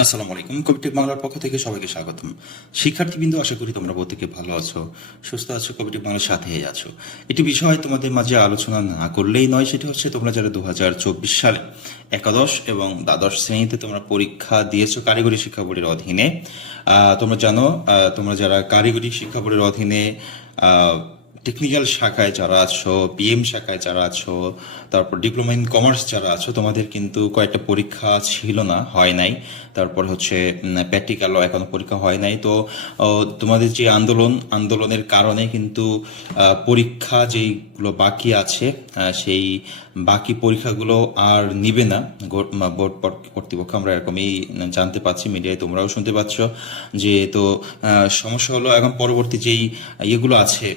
আসসালামু আলাইকুম। কবিটেক বাংলার পক্ষ থেকে সবাইকে স্বাগতম। শিক্ষার্থীবৃন্দ, আশা করি তোমরা প্রত্যেকে ভালো আছো, সুস্থ আছো কবিটেক বাংলার সাথে আছো। একটি বিষয় তোমাদের মাঝে আলোচনা না করলেই নয়, সেটা হচ্ছে তোমরা যারা দু হাজার চব্বিশ সালে একাদশ এবং দ্বাদশ শ্রেণীতে তোমরা পরীক্ষা দিয়েছ কারিগরি শিক্ষা বোর্ডের অধীনে তোমরা জানো তোমরা যারা কারিগরি শিক্ষা বোর্ডের অধীনে টেকনিক্যাল শাখায় যারা আছো পিএম শাখায় যারা আছো, তারপর ডিপ্লোমা ইন কমার্স যারা আছো, তোমাদের কিন্তু কয়েকটা পরীক্ষা ছিল না, হয় নাই। তারপর হচ্ছে প্র্যাকটিক্যালও এখনও পরীক্ষা হয় নাই। তো তোমাদের যে আন্দোলন, আন্দোলনের কারণে কিন্তু পরীক্ষা যেইগুলো বাকি আছে সেই বাকি পরীক্ষাগুলো আর নিবে না। বোর্ড কর্তৃপক্ষ, আমরা এরকমই জানতে পাচ্ছি মিডিয়ায় তোমরাও শুনতে পাচ্ছ। যে তো সমস্যা হলো, এখন পরবর্তী যেই ইয়েগুলো আছে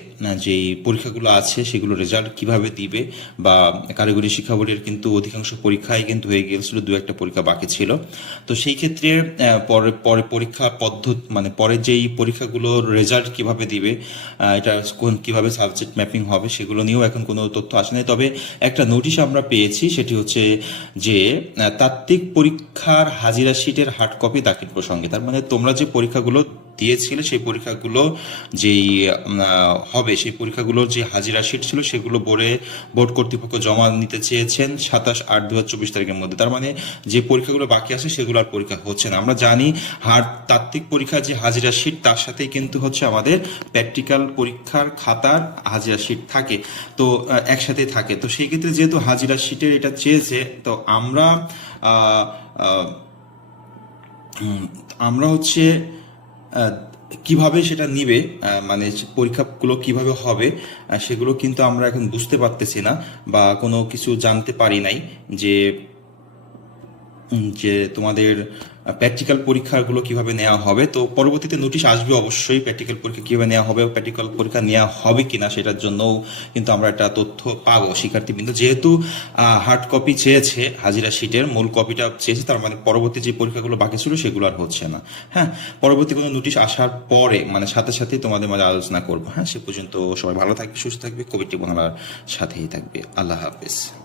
যেই পরীক্ষাগুলো আছে সেগুলো রেজাল্ট কীভাবে দিবে বা কারিগরি শিক্ষা বোর্ডের কিন্তু অধিকাংশ পরীক্ষায় কিন্তু হয়ে গিয়েছিল, দু একটা পরীক্ষা বাকি ছিল। তো সেই ক্ষেত্রে পরে পরে পরীক্ষা পদ্ধতি মানে পরে যেই পরীক্ষাগুলোর রেজাল্ট কীভাবে দিবে এটা কোন, কীভাবে সাবজেক্ট ম্যাপিং হবে সেগুলো নিয়েও এখন কোনো তথ্য আসে নাই। তবে একটা নোটিশ আমরা পেয়েছি, সেটি হচ্ছে যে তাত্ত্বিক পরীক্ষার হাজিরা শিটের হার্ড কপি দাখিল প্রসঙ্গে। তার মানে তোমরা যে পরীক্ষাগুলো দিয়েছিলে, সেই পরীক্ষাগুলো যেই হবে, সেই পরীক্ষাগুলোর যে হাজিরা শিট ছিল সেগুলো বোর্ডে, বোর্ড কর্তৃপক্ষ জমা নিতে চেয়েছেন সাতাশ আট দু চব্বিশ তারিখের মধ্যে। তার মানে যে পরীক্ষাগুলো বাকি আছে সেগুলো আর পরীক্ষা হচ্ছে না। আমরা জানি হার, তাত্ত্বিক পরীক্ষার যে হাজিরা শিট তার সাথেই কিন্তু হচ্ছে আমাদের প্র্যাকটিক্যাল পরীক্ষার খাতার হাজিরা শিট থাকে। তো একসাথে থাকে। তো সেই ক্ষেত্রে যেহেতু হাজিরা শিটের এটা চেয়েছে, তো আমরা আমরা হচ্ছে কীভাবে সেটা নিবে মানে পরীক্ষাগুলো কীভাবে হবে সেগুলো কিন্তু আমরা এখন বুঝতে পারতেছি না বা কোনো কিছু জানতে পারি নাই যে যে তোমাদের প্র্যাকটিক্যাল পরীক্ষাগুলো কীভাবে নেওয়া হবে, তো পরবর্তীতে নোটিশ আসবে অবশ্যই প্র্যাকটিক্যাল পরীক্ষা কীভাবে নেওয়া হবে প্র্যাকটিক্যাল পরীক্ষা নেওয়া হবে কিনা সেটার জন্যও কিন্তু আমরা একটা তথ্য পাবো শিক্ষার্থীবৃন্দ। যেহেতু হার্ড কপি চেয়েছে হাজিরা শিটের মূল কপিটা চেয়েছে, তার মানে পরবর্তী যে পরীক্ষাগুলো বাকি ছিল সেগুলো আর হচ্ছে না। হ্যাঁ পরবর্তী কোনো নোটিশ আসার পরে মানে সাথে সাথে তোমাদের মাঝে আলোচনা করব। হ্যাঁ সে পর্যন্ত সবাই ভালো থাকবে, সুস্থ থাকবে কবিটি বাংলার সাথেই থাকবে। আল্লাহ হাফিজ।